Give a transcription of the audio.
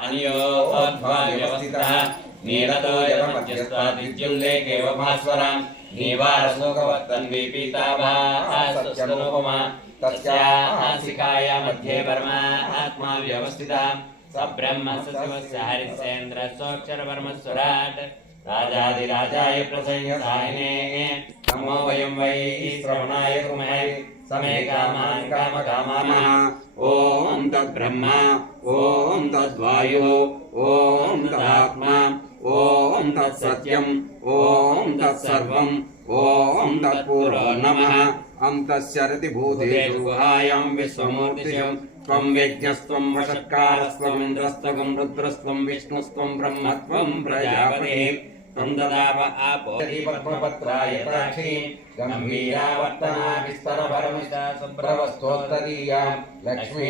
అనియోధ్వా వ్యవస్థితः నీలతో యమధ్యస్థాదిత్యుల్లేఖేవ భాస్వరం నీవారశోకవత్తన్వి పీతాభాస్తనుపమా తస్యాసికాయ మధ్యే పరమాత్మా వ్యవస్థితः స బ్రహ్మ సశివస్య హరిశ్చేంద్ర సోక్షర పరమస్వరాట్ రాజాదిరాజాయ ప్రసంగసాయనే నమో వయం వై శ్రవణాయ కుమహే సమే ओम कामान् ओम तद्वायु ओम तदात्मा ओम तत्सत्यम ओम तत्सर्वम् ओम तत्पूरो नमः। अं तस्यरति भूतेषु गुहायां विश्वमूर्तिजं त्वं यज्ञस्त्वं वषत्कारस्त्वमिन्द्रस्त्वं रुद्रस्त्वं विष्णुस्त्वं ब्रह्मत्वं प्रजापतिः। త్వం దదావ ఆపో పద్మపత్రాయ సాక్షి గంభీరావర్తనా విస్తరపరమిష సుప్రవస్తోత్తరీయాం లక్ష్మీ